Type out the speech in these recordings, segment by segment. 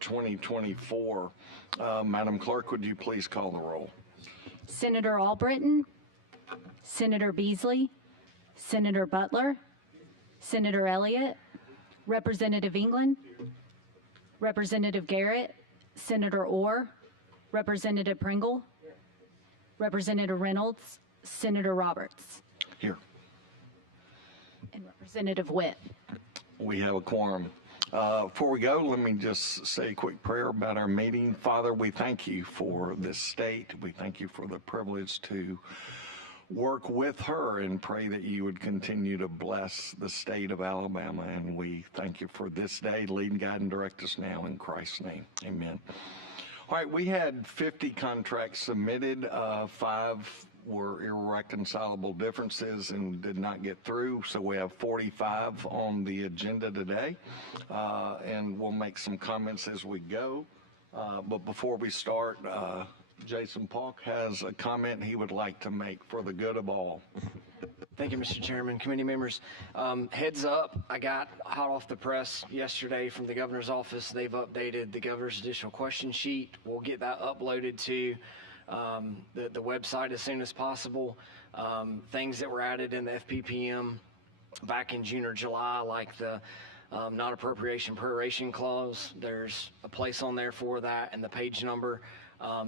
2024. Madam Clerk, would you please call the roll? Senator Albritton, Senator Beasley, Senator Butler, Senator Elliott, Representative England, Representative Garrett, Senator Orr, Representative Pringle, Representative Reynolds, Senator Roberts, Here. and Representative Witt. We have a quorum. Before we go, let me just say a quick prayer about our meeting. Father, we thank you for this state. We thank you for the privilege to work with her and pray that you would continue to bless the state of Alabama. And we thank you for this day. Lead and guide and direct us now in Christ's name. Amen. All right, we had 50 contracts submitted. 5 were irreconcilable differences and did not get through. So we have 45 on the agenda today. And we'll make some comments as we go. But before we start, Jason Polk has a comment he would like to make for the good of all. Thank you, Mr. Chairman, committee members. Heads up, I got hot off the press yesterday from the governor's office. They've updated the governor's additional question sheet. We'll get that uploaded to the website as soon as possible. Things that were added in the FPPM back in June or July, like the non-appropriation proration clause, there's a place on there for that and the page number.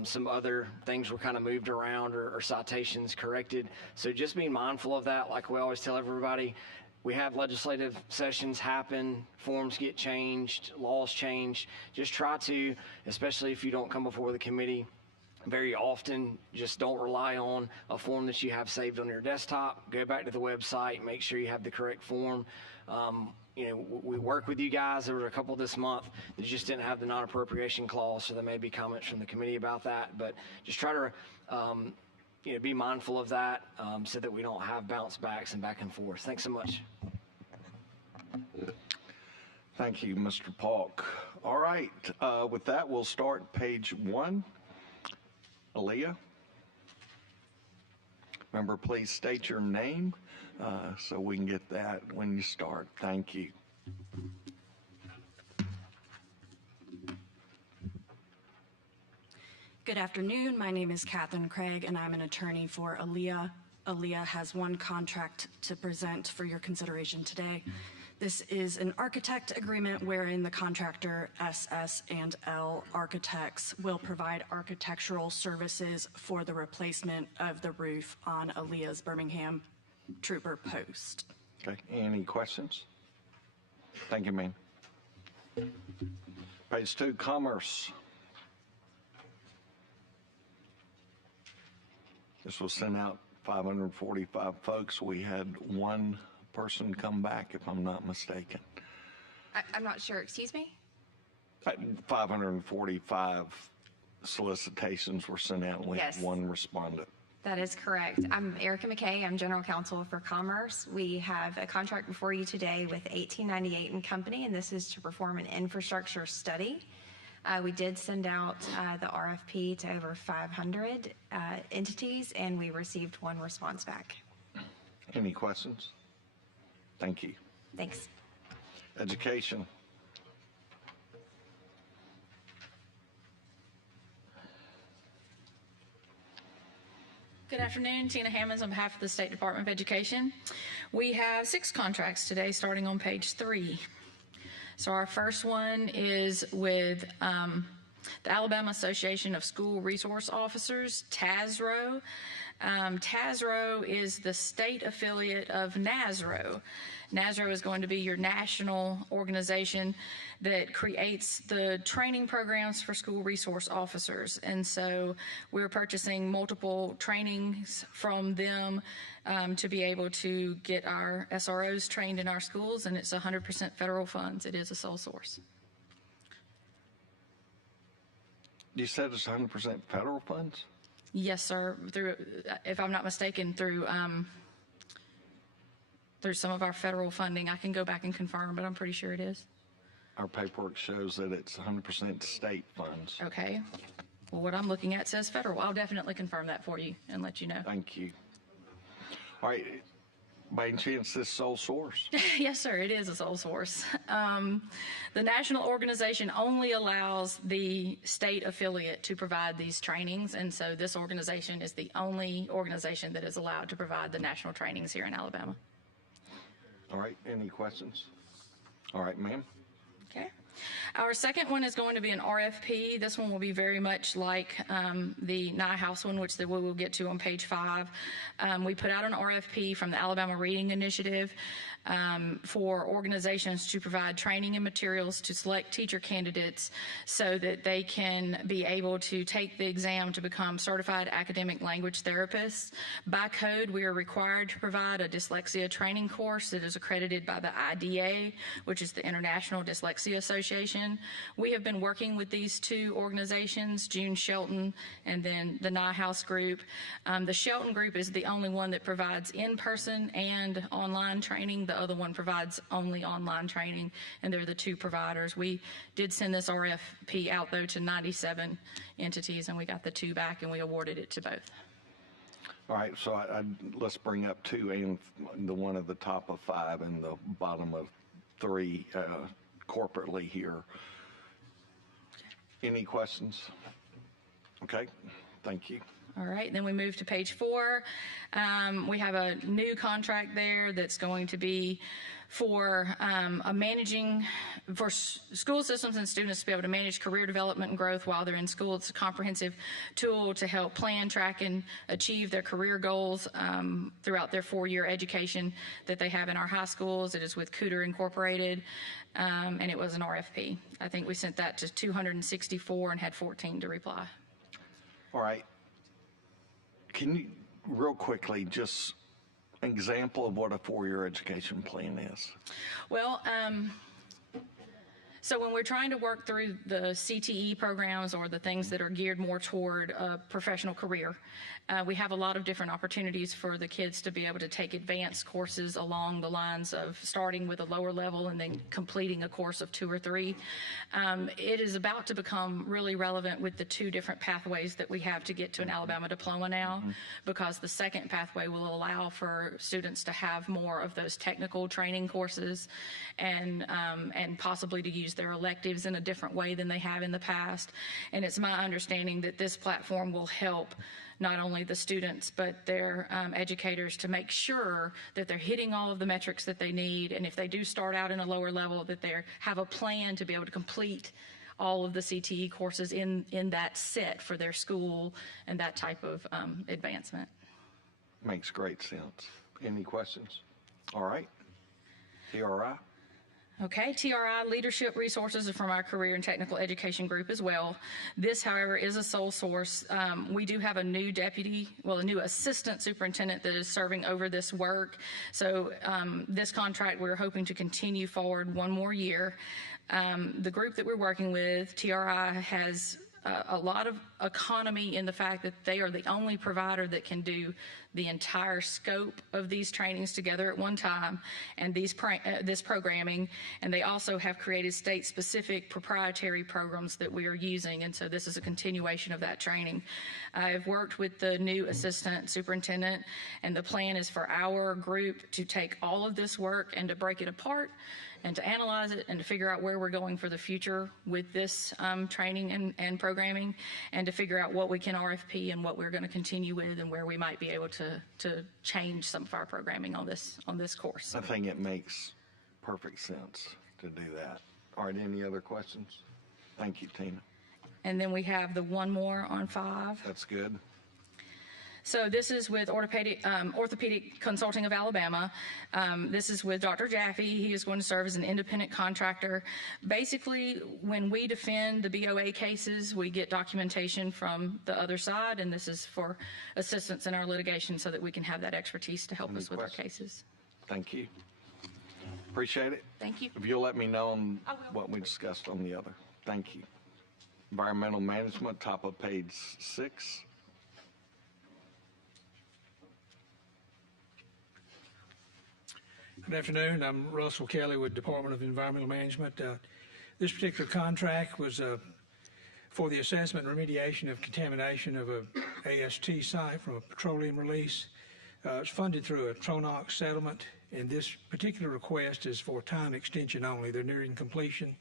Some other things were kind of moved around or citations corrected. So just being mindful of that, like we always tell everybody, we have legislative sessions happen, forms get changed, laws change. Just try to, especially if you don't come before the committee very often, just don't rely on a form that you have saved on your desktop. Go back to the website, make sure you have the correct form. You know, we work with you guys. There were a couple this month that just didn't have the non-appropriation clause, so there may be comments from the committee about that. But just try to, you know, be mindful of that so that we don't have bounce backs and back and forth. Thanks so much. Thank you, Mr. Polk. All right, with that, we'll start page 1. Aaliyah. Remember, please state your name so we can get that when you start. Thank you. Good afternoon. My name is Catherine Craig, and I'm an attorney for Aaliyah. Aaliyah has one contract to present for your consideration today. This is an architect agreement wherein the contractor SS&L Architects will provide architectural services for the replacement of the roof on Aaliyah's Birmingham Trooper Post. Okay, any questions? Thank you, ma'am. Page 2, Commerce. This was sent out 545 folks. We had one person come back, if I'm not mistaken. I'm not sure. Excuse me? 545 solicitations were sent out, and we had one respondent. That is correct. I'm Erica McKay. I'm General Counsel for Commerce. We have a contract before you today with 1898 and Company, and this is to perform an infrastructure study. We did send out the RFP to over 500 entities, and we received one response back. Any questions? Thank you. Thanks. Education. Good afternoon, Tina Hammonds on behalf of the State Department of Education. We have 6 contracts today starting on page 3. So our first one is with the Alabama Association of School Resource Officers, TASRO. TASRO is the state affiliate of NASRO. NASRO is going to be your national organization that creates the training programs for school resource officers. And so we're purchasing multiple trainings from them to be able to get our SROs trained in our schools, and it's 100% federal funds. It is a sole source. You said it's 100% federal funds? Yes, sir. Through, if I'm not mistaken, through some of our federal funding. I can go back and confirm, but I'm pretty sure it is. Our paperwork shows that it's 100% state funds. Okay. Well, what I'm looking at says federal. I'll definitely confirm that for you and let you know. Thank you. All right. by any chance this sole source? Yes, sir, it is a sole source. The national organization only allows the state affiliate to provide these trainings, and so this organization is the only organization that is allowed to provide the national trainings here in Alabama. All right, any questions? All right, ma'am. Okay. Our second one is going to be an RFP. This one will be very much like the Nye House one, which we will get to on page 5. We put out an RFP from the Alabama Reading Initiative for organizations to provide training and materials to select teacher candidates so that they can be able to take the exam to become certified academic language therapists. By code, we are required to provide a dyslexia training course that is accredited by the IDA, which is the International Dyslexia Association. We have been working with these two organizations, June Shelton and then the Nye House group. The Shelton group is the only one that provides in-person and online training. The other one provides only online training, and they're the two providers. We did send this RFP out, though, to 97 entities, and we got the 2 back, and we awarded it to both. All right, so let's bring up 2 and the one at the top of 5 and the bottom of 3 corporately here. Any questions? Okay, thank you. All right, then we move to page 4. We have a new contract there that's going to be for for school systems and students to be able to manage career development and growth while they're in school. It's a comprehensive tool to help plan, track, and achieve their career goals throughout their 4-year education that they have in our high schools. It is with Cooter Incorporated, and it was an RFP. I think we sent that to 264 and had 14 to reply. All right. Can you, real quickly, just an example of what a 4-year education plan is? Well, so when we're trying to work through the CTE programs or the things that are geared more toward a professional career, we have a lot of different opportunities for the kids to be able to take advanced courses along the lines of starting with a lower level and then completing a course of 2 or 3. It is about to become really relevant with the 2 different pathways that we have to get to an Alabama diploma now, because the second pathway will allow for students to have more of those technical training courses and possibly to use their electives in a different way than they have in the past. And it's my understanding that this platform will help not only the students but their educators to make sure that they're hitting all of the metrics that they need, and if they do start out in a lower level, that they have a plan to be able to complete all of the CTE courses in that set for their school and that type of advancement. Makes great sense. Any questions? All right. TRI? Okay, TRI leadership resources are from our career and technical education group as well. This, however, is a sole source. We do have a new a new assistant superintendent that is serving over this work. So this contract, we're hoping to continue forward 1 more year. The group that we're working with, TRI, has a lot of economy in the fact that they are the only provider that can do the entire scope of these trainings together at one time and this programming, and they also have created state-specific proprietary programs that we are using, and so this is a continuation of that training. I've worked with the new assistant superintendent, and the plan is for our group to take all of this work and to break it apart and to analyze it and to figure out where we're going for the future with this training and programming, and to figure out what we can RFP and what we're going to continue with and where we might be able to change some of our programming on this course. I think it makes perfect sense to do that. All right, any other questions? Thank you, Tina. And then we have the one more on 5. That's good. So this is with Orthopedic Consulting of Alabama. This is with Dr. Jaffe. He is going to serve as an independent contractor. Basically, when we defend the BOA cases, we get documentation from the other side, and this is for assistance in our litigation so that we can have that expertise to help us with our cases. Thank you. Appreciate it. Thank you. If you'll let me know on I will. what we discussed on the other. Thank you. Environmental management, top of page 6. Good afternoon. I'm Russell Kelly with Department of Environmental Management. This particular contract was for the assessment and remediation of contamination of a AST site from a petroleum release. It's funded through a Tronox settlement, and this particular request is for time extension only. They're nearing completion,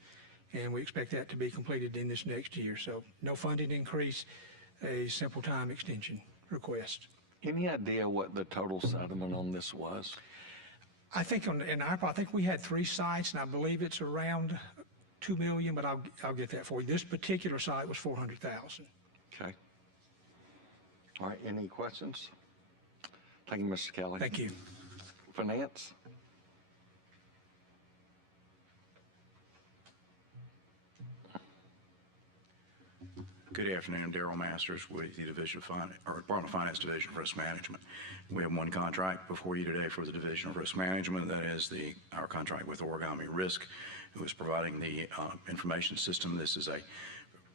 and we expect that to be completed in this next year. So no funding increase, a simple time extension request. Any idea what the total settlement on this was? I think I think we had 3 sites, and I believe it's around $2 million, but I'll get that for you. This particular site was $400,000. Okay. All right, any questions? Thank you, Mr. Kelly. Thank you. Finance? Good afternoon, Darrell Masters with the Division of Finance, or Department of Finance Division of Risk Management. We have one contract before you today for the Division of Risk Management. That is our contract with Origami Risk, who is providing the information system. This is a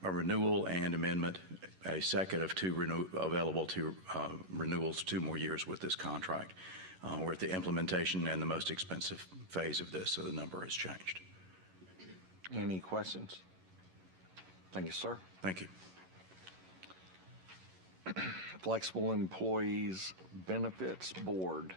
renewal and amendment, a second of 2 available to renewals, 2 more years with this contract. We're at the implementation and the most expensive phase of this, so the number has changed. Any questions? Thank you, sir. Thank you. Flexible Employees Benefits Board.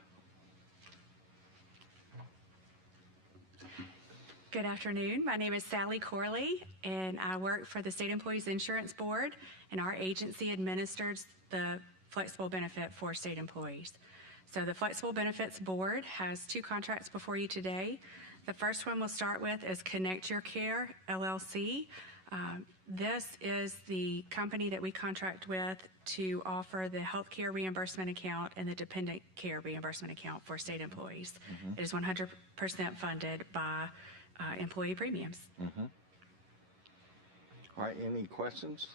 Good afternoon. My name is Sally Corley, and I work for the State Employees Insurance Board, and our agency administers the flexible benefit for state employees. So the Flexible Benefits Board has 2 contracts before you today. The first one we'll start with is Connect Your Care, LLC. This is the company that we contract with to offer the healthcare reimbursement account and the dependent care reimbursement account for state employees. It is 100% funded by employee premiums. All right, any questions?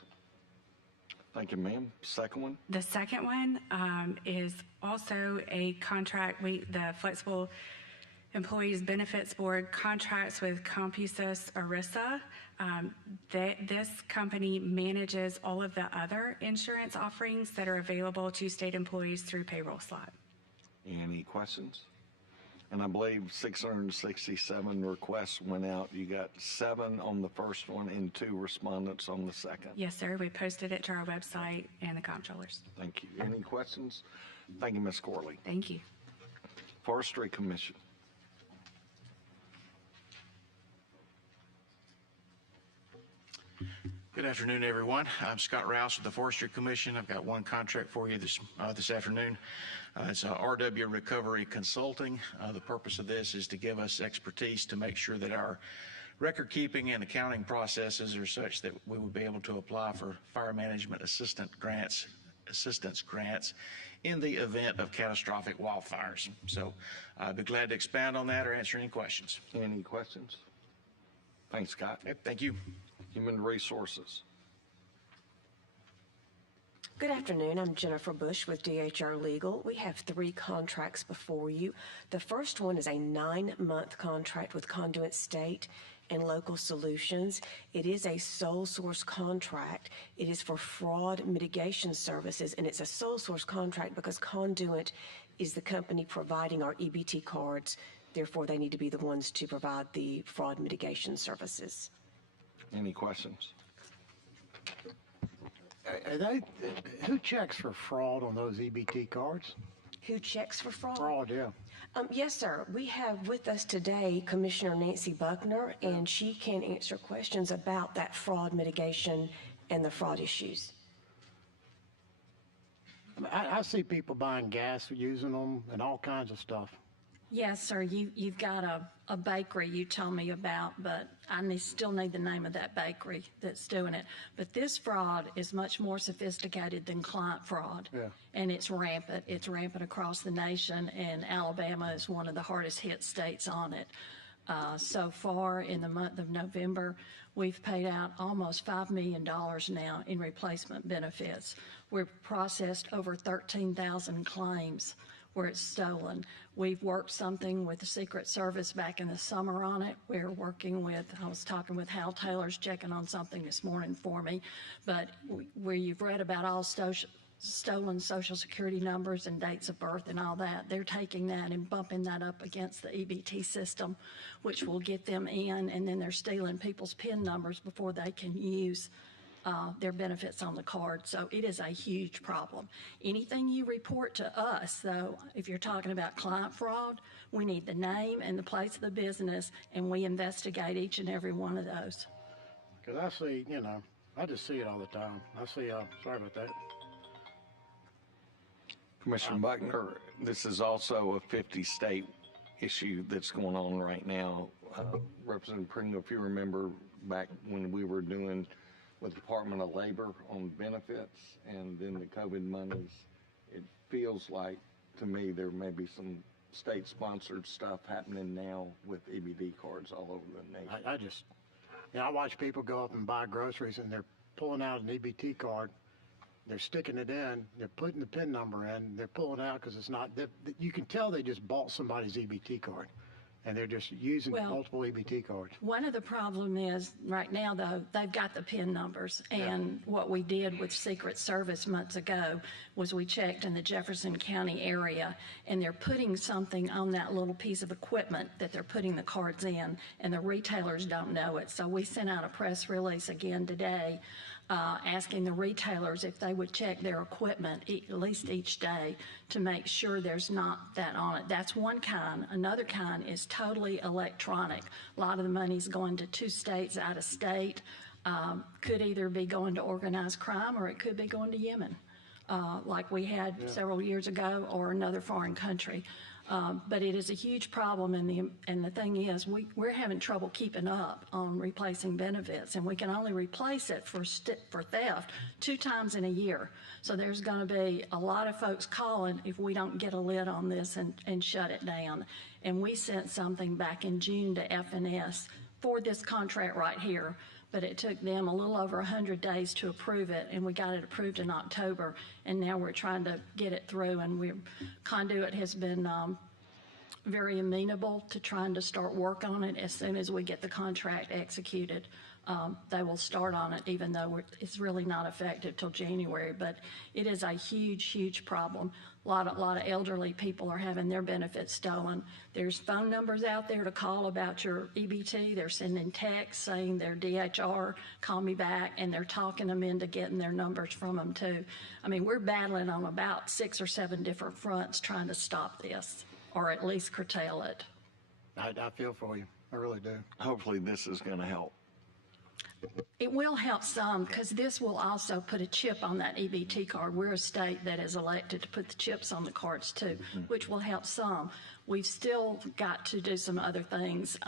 Thank you, ma'am. Second one? The second one is also a contract. The Flexible Employees Benefits Board contracts with CompuSys ERISA. This company manages all of the other insurance offerings that are available to state employees through payroll slot. Any questions? And I believe 667 requests went out. You got 7 on the first one and 2 respondents on the second. Yes, sir. We posted it to our website and the comptrollers. Thank you. Any questions? Thank you, Ms. Corley. Thank you. Forestry Commission. Good afternoon, everyone. I'm Scott Rouse with the Forestry Commission. I've got one contract for you this afternoon. It's RW Recovery Consulting. The purpose of this is to give us expertise to make sure that our record keeping and accounting processes are such that we will be able to apply for fire management assistance grants in the event of catastrophic wildfires. So I'd be glad to expand on that or answer any questions. Any questions? Thanks, Scott. Yep, thank you. Human Resources. Good afternoon. I'm Jennifer Bush with DHR Legal. We have 3 contracts before you. The first one is a 9-month contract with Conduit State and Local Solutions. It is a sole source contract. It is for fraud mitigation services, and it's a sole source contract because Conduit is the company providing our EBT cards. Therefore, they need to be the ones to provide the fraud mitigation services. Any questions? Who checks for fraud on those EBT cards? Who checks for fraud? Fraud, yeah. Yes, sir. We have with us today Commissioner Nancy Buckner, and she can answer questions about that fraud mitigation and the fraud issues. I see people buying gas, using them, and all kinds of stuff. Yes, sir. You've got a bakery you told me about, but I still need the name of that bakery that's doing it. But this fraud is much more sophisticated than client fraud. Yeah. And it's rampant. It's rampant across the nation, and Alabama is one of the hardest hit states on it. So far in the month of November, we've paid out almost $5 million now in replacement benefits. We've processed over 13,000 claims where it's stolen. We've worked something with the Secret Service back in the summer on it. We're working with, I was talking with Hal Taylor's checking on something this morning for me, but where you've read about all stolen Social Security numbers and dates of birth and all that, they're taking that and bumping that up against the EBT system, which will get them in, and then they're stealing people's PIN numbers before they can use their benefits on the card. So it is a huge problem. Anything you report to us, though, if you're talking about client fraud, we need the name and the place of the business, and we investigate each and every one of those. Because I see, I just see it all the time. I see, sorry about that. Commissioner Buckner, this is also a 50-state issue that's going on right now. Representative Pringle, if you remember back when we were doing with Department of Labor on benefits and then the COVID monies, it feels like to me there may be some state-sponsored stuff happening now with EBD cards all over the nation. I watch people go up and buy groceries and they're pulling out an EBT card. They're sticking it in, they're putting the PIN number in, they're pulling out because it's not, you can tell they just bought somebody's EBT card and they're just using multiple EBT cards. One of the problem is right now, though, they've got the PIN numbers. And what we did with Secret Service months ago was we checked in the Jefferson County area, and they're putting something on that little piece of equipment that they're putting the cards in, and the retailers don't know it. So we sent out a press release again today asking the retailers if they would check their equipment at least each day to make sure there's not that on it. That's one kind. Another kind is totally electronic. A lot of the money's going to 2 states out of state. Could either be going to organized crime or it could be going to Yemen, like we had several years ago, or another foreign country. But it is a huge problem, and the thing is, we're having trouble keeping up on replacing benefits, and we can only replace it for theft 2 times in a year. So there's going to be a lot of folks calling if we don't get a lid on this and shut it down. And we sent something back in June to FNS for this contract right here, but it took them a little over 100 days to approve it, and we got it approved in October, and now we're trying to get it through, and Conduit has been very amenable to trying to start work on it. As soon as we get the contract executed, they will start on it, even though it's really not effective till January. But it is a huge, huge problem. A lot of elderly people are having their benefits stolen. There's phone numbers out there to call about your EBT. They're sending texts saying they're DHR, call me back, and they're talking them into getting their numbers from them too. I mean, we're battling on about 6 or 7 different fronts trying to stop this, or at least curtail it. I feel for you. I really do. Hopefully this is going to help. It will help some, because this will also put a chip on that EBT card. We're a state that is elected to put the chips on the cards too, which will help some. We've still got to do some other things,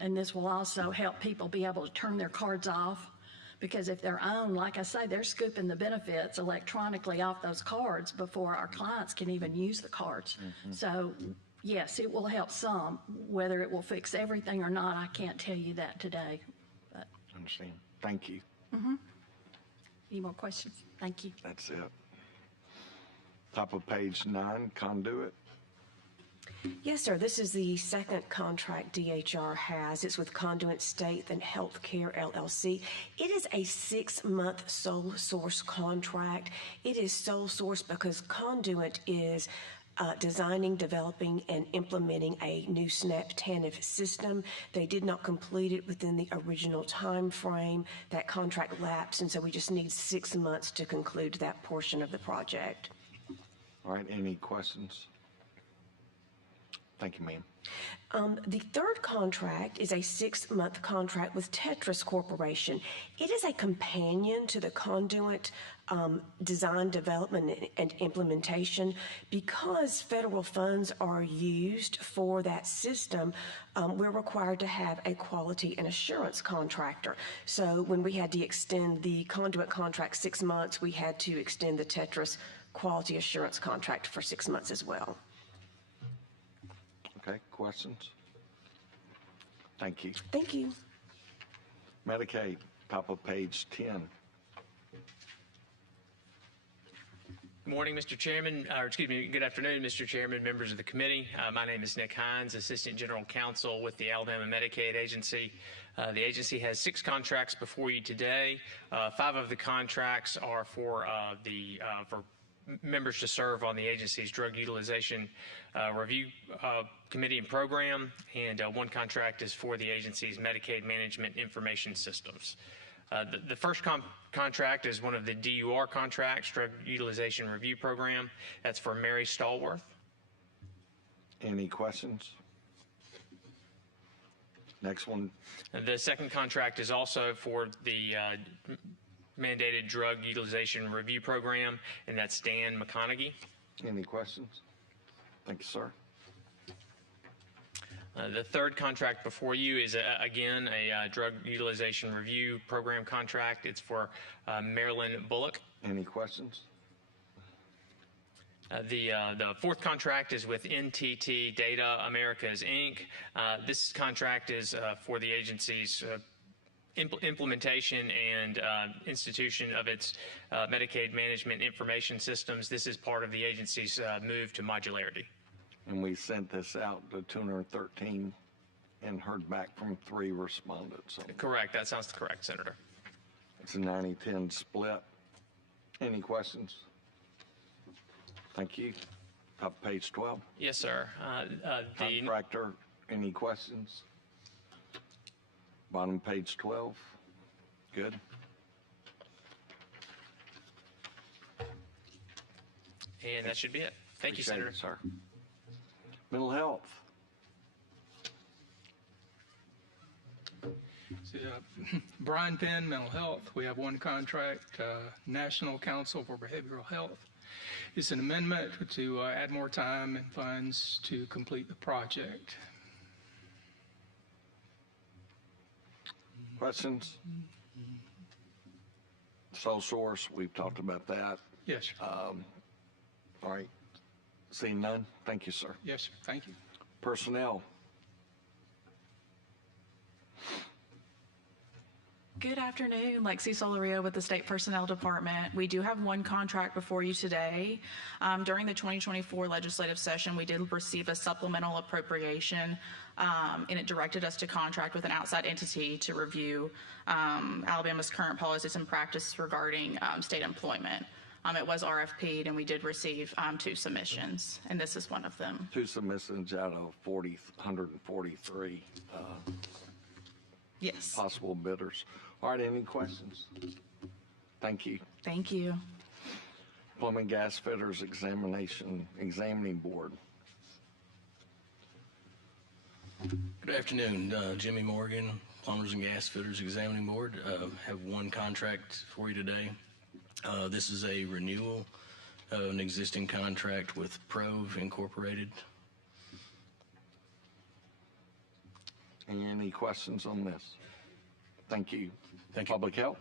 and this will also help people be able to turn their cards off, because if they're owned, like I say, they're scooping the benefits electronically off those cards before our clients can even use the cards. So yes, it will help some. Whether it will fix everything or not, I can't tell you that today. But Understand. Thank you. Any more questions? Thank you. That's it. Top of page 9, Conduit. Yes, sir. This is the second contract DHR has. It's with Conduit State and Healthcare LLC. It is a 6-month sole source contract. It is sole source because Conduit is designing, developing, and implementing a new SNAP TANF system. They did not complete it within the original time frame. That contract lapsed, and so we just need 6 months to conclude that portion of the project. All right, any questions? Thank you, ma'am. The third contract is a 6-month contract with Tetris Corporation. It is a companion to the Conduit design, development, and implementation. Because federal funds are used for that system, we're required to have a quality and assurance contractor. So when we had to extend the Conduit contract 6 months, we had to extend the Tetris quality assurance contract for 6 months as well. Okay, questions? Thank you. Thank you. Medicaid, top of page 10. Good morning, Mr. Chairman, or excuse me, good afternoon, Mr. Chairman, members of the committee. My name is Nick Hines, Assistant General Counsel with the Alabama Medicaid Agency. The agency has 6 contracts before you today. 5 of the contracts are for members to serve on the agency's drug utilization review committee and program, and 1 contract is for the agency's Medicaid management information systems. The first contract is one of the DUR contracts, Drug Utilization Review Program. That's for Mary Stallworth. Any questions? Next one. And the second contract is also for the mandated Drug Utilization Review Program, and that's Dan McConaughey. Any questions? Thank you, sir. The third contract before you is, again, a Drug Utilization Review Program contract. It's for Marilyn Bullock. Any questions? The fourth contract is with NTT Data Americas, Inc. This contract is for the agency's implementation and institution of its Medicaid management information systems. This is part of the agency's move to modularity. And we sent this out to 213 and heard back from 3 respondents. So Correct. That sounds correct, Senator. it's a 90-10 split. Any questions? Thank you. Top of page 12. Yes, sir. Contractor, any questions? Bottom page 12. Good. And that should be it. Thank you, Appreciate Senator. it, sir. Mental health. Brian Penn, Mental Health. We have one contract, National Council for Behavioral Health. It's an amendment to add more time and funds to complete the project. Questions? Sole source, we've talked about that. Yes, sir. All right. Seeing none, thank you, sir. Yes, sir. Thank you. Personnel. Good afternoon, Lexi Solaria with the State Personnel Department. We do have one contract before you today. During the 2024 legislative session, we did receive a supplemental appropriation, and it directed us to contract with an outside entity to review Alabama's current policies and practice regarding state employment. It was RFP'd, and we did receive 2 submissions, and this is one of them. 2 submissions out of 143 Yes. possible bidders. All right, any questions? Thank you. Thank you. Plumbing Gas Fitters Examining Board. Good afternoon, Jimmy Morgan, Plumbers and Gas Fitters Examining Board. Have one contract for you today. This is a renewal of an existing contract with Prove Incorporated. Any questions on this? Thank you. Thank you. Public Health.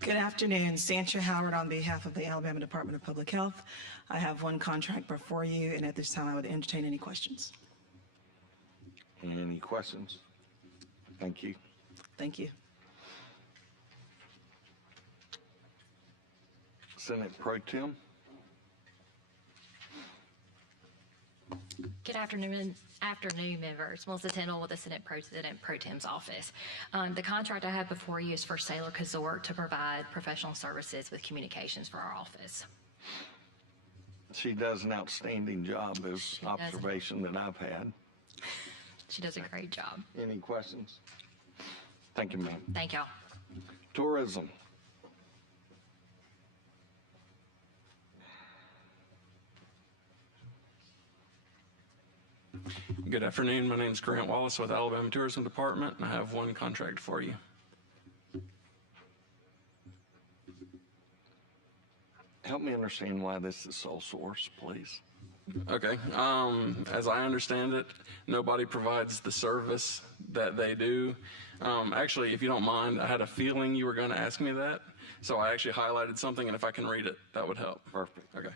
Good afternoon, Sandra Howard on behalf of the Alabama Department of Public Health. I have one contract before you, and at this time I would entertain any questions. Any questions? Thank you. Thank you. Senate Pro Tem. Good afternoon, members. Melissa Tindall with the Senate President Pro Tem's office. The contract I have before you is for Sailor Consort to provide professional services with communications for our office. She does an outstanding job, is observation that I've had. She does a great job. Any questions? Thank you, ma'am. Thank y'all. Tourism. Good afternoon. My name is Grant Wallace with Alabama Tourism Department, and I have one contract for you. Help me understand why this is sole source, please. Okay. As I understand it, nobody provides the service that they do. Actually, if you don't mind, I had a feeling you were going to ask me that, so I actually highlighted something, and if I can read it, that would help. Perfect. Okay.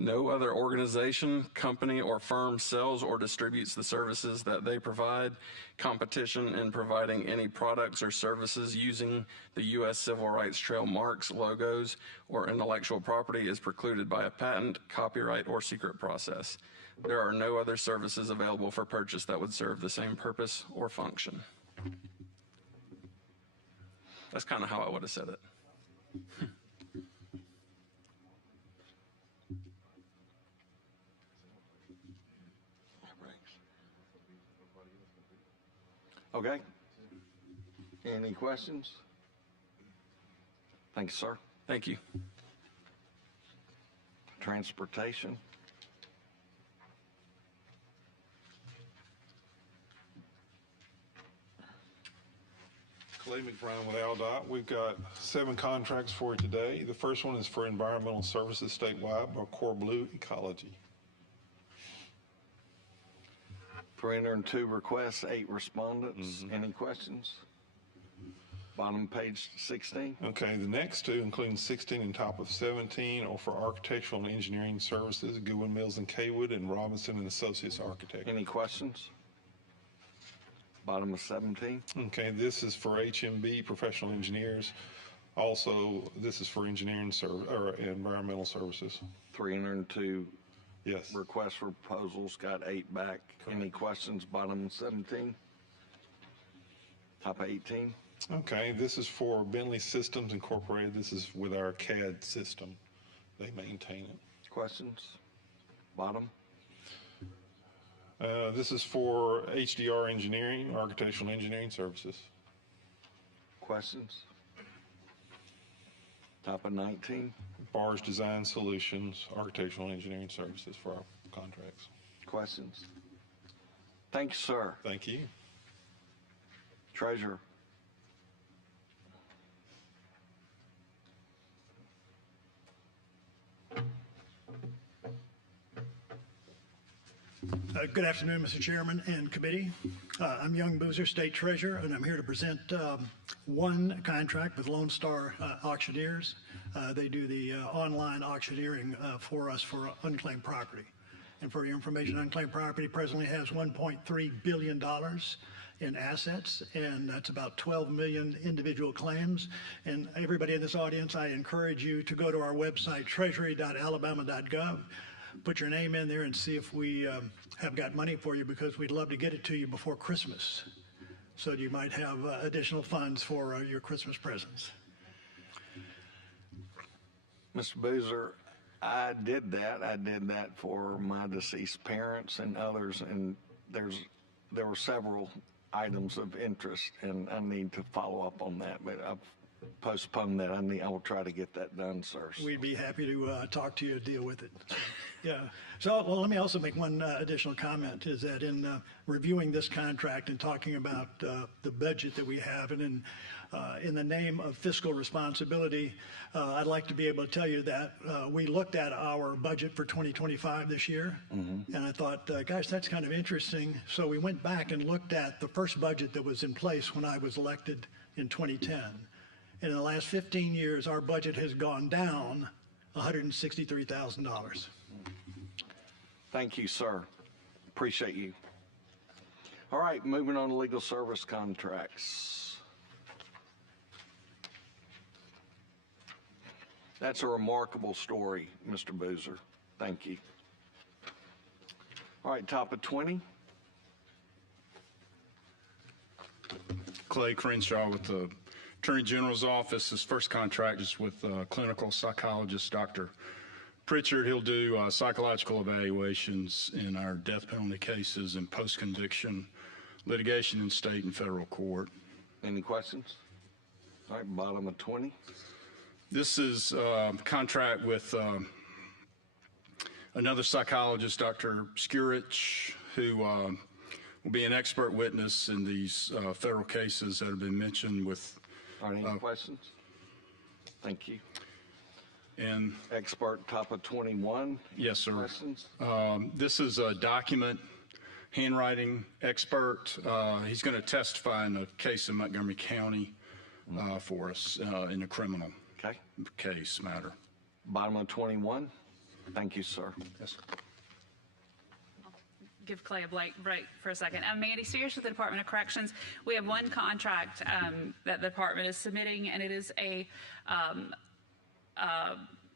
No other organization, company, or firm sells or distributes the services that they provide. Competition in providing any products or services using the U.S. Civil Rights Trail marks, logos, or intellectual property is precluded by a patent, copyright, or secret process. There are no other services available for purchase that would serve the same purpose or function. That's kind of how I would have said it. Okay. Any questions? Thank you, sir. Thank you. Transportation. Clay McBride with AlDOT. We've got 7 contracts for you today. The first one is for environmental services statewide by Core Blue Ecology. 302 requests, 8 respondents. Any questions? Bottom page 16. Okay, the next 2, including 16 and top of 17, are for architectural and engineering services, Goodwin Mills and Kaywood, and Robinson and Associates Architect. Any questions? Bottom of 17. Okay, this is for HMB, professional engineers. Also, this is for engineering or environmental services. 302 yes. requests for proposals, got 8 back. Correct. Any questions? Bottom of 17. Top of 18. Okay, this is for Bentley Systems Incorporated. This is with our CAD system. They maintain it. Questions? Bottom. This is for HDR Engineering, Architectural Engineering Services. Questions? Top of 19. Bars Design Solutions, Architectural Engineering Services for our contracts. Questions? Thank you, sir. Thank you. Treasurer. Good afternoon, Mr. Chairman and committee. I'm Young Boozer, State Treasurer, and I'm here to present one contract with Lone Star Auctioneers. They do the online auctioneering for us for unclaimed property. And for your information, unclaimed property presently has $1.3 billion in assets, and that's about 12 million individual claims. And everybody in this audience, I encourage you to go to our website, treasury.alabama.gov. Put your name in there and see if we have got money for you, because we'd love to get it to you before Christmas, so you might have additional funds for your Christmas presents. Mr. Boozer, I did that. I did that for my deceased parents and others, and there were several items of interest, and I need to follow up on that, but I've postponed that. I will try to get that done, sir. We'd be happy to talk to you, deal with it. So, yeah. So, well, let me also make one additional comment, is that in reviewing this contract and talking about the budget that we have, and in the name of fiscal responsibility, I'd like to be able to tell you that we looked at our budget for 2025 this year, and I thought, gosh, that's kind of interesting. So we went back and looked at the first budget that was in place when I was elected in 2010. And in the last 15 years, our budget has gone down $163,000. Thank you, sir. Appreciate you. All right, moving on to legal service contracts. That's a remarkable story, Mr. Boozer. Thank you. All right, top of 20. Clay Crenshaw with the Attorney General's Office. His first contract is with clinical psychologist Dr. Pritchard. He'll do psychological evaluations in our death penalty cases and post-conviction litigation in state and federal court. Any questions? All right, bottom of 20. This is a contract with another psychologist, Dr. Skurich, who will be an expert witness in these federal cases that have been mentioned with. Are there any questions? Thank you. And expert, top of 21. Yes, sir. Questions? This is a document handwriting expert. He's going to testify in a case in Montgomery County for us in a criminal case matter. Bottom of 21. Thank you, sir. Yes, sir. Give Clay a break for a second. I'm Mandy Spears with the Department of Corrections. We have one contract that the department is submitting, and it is a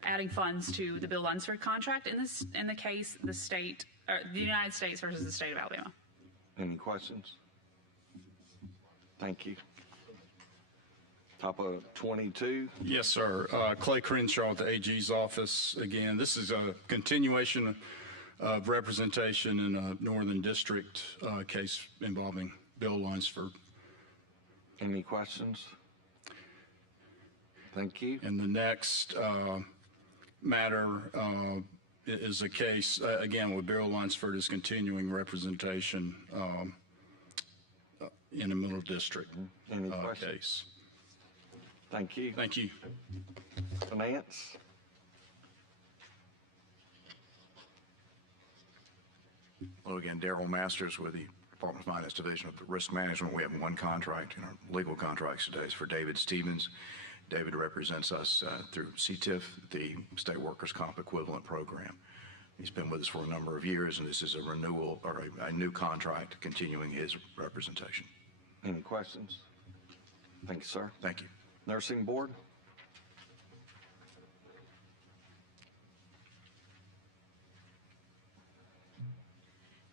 adding funds to the Bill Lunsford contract. In the case, the United States versus the state of Alabama. Any questions? Thank you. Top of 22. Yes, sir. Clay Crenshaw at the AG's office. Again, this is a continuation of representation in a Northern District case involving Bill Lunsford. Any questions? Thank you. And the next matter is a case, again, with Beryl Lunsford is continuing representation in the Middle District Any questions? case. Thank you. Thank you. Finance? Hello again, Darrell Masters with the Department of Finance Division of Risk Management. We have one contract in our legal contracts today. It's for David Stevens. David represents us through CTIF, the State Workers' Comp Equivalent Program. He's been with us for a number of years, and this is a renewal or a new contract continuing his representation. Any questions? Thank you, sir. Thank you. Nursing Board?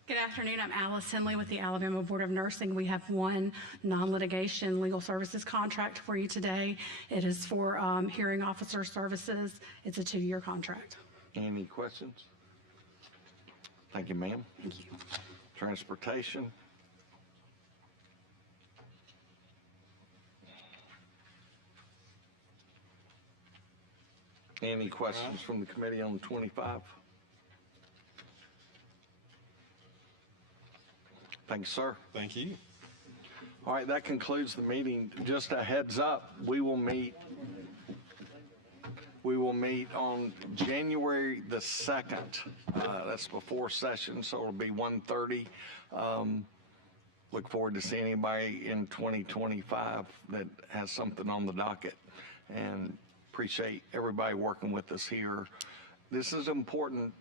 Good afternoon. I'm Alice Henley with the Alabama Board of Nursing. We have one non-litigation legal services contract for you today. It is for hearing officer services. It's a 2-year contract. Any questions? Thank you, ma'am. Thank you. Transportation? Any questions from the committee on 25? Thank you, sir. Thank you. All right, that concludes the meeting. Just a heads up, we will meet on January the 2nd. That's before session, so it'll be 1:30. Look forward to seeing anybody in 2025 that has something on the docket, and appreciate everybody working with us here. This is important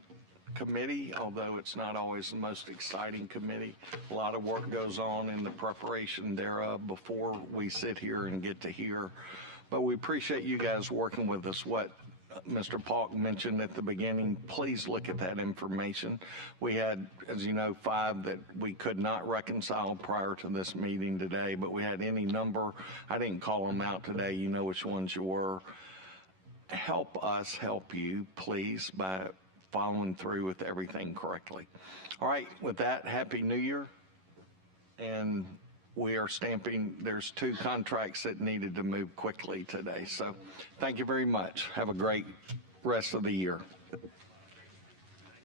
committee, although it's not always the most exciting committee. A lot of work goes on in the preparation thereof before we sit here and get to hear. But we appreciate you guys working with us. What Mr. Paulk mentioned at the beginning, please look at that information. We had, as you know, 5 that we could not reconcile prior to this meeting today, but we had any number. I didn't call them out today. You know which ones you were. Help us help you, please, by following through with everything correctly. All right, with that, Happy New Year. And we are stamping, there's 2 contracts that needed to move quickly today. So thank you very much. Have a great rest of the year.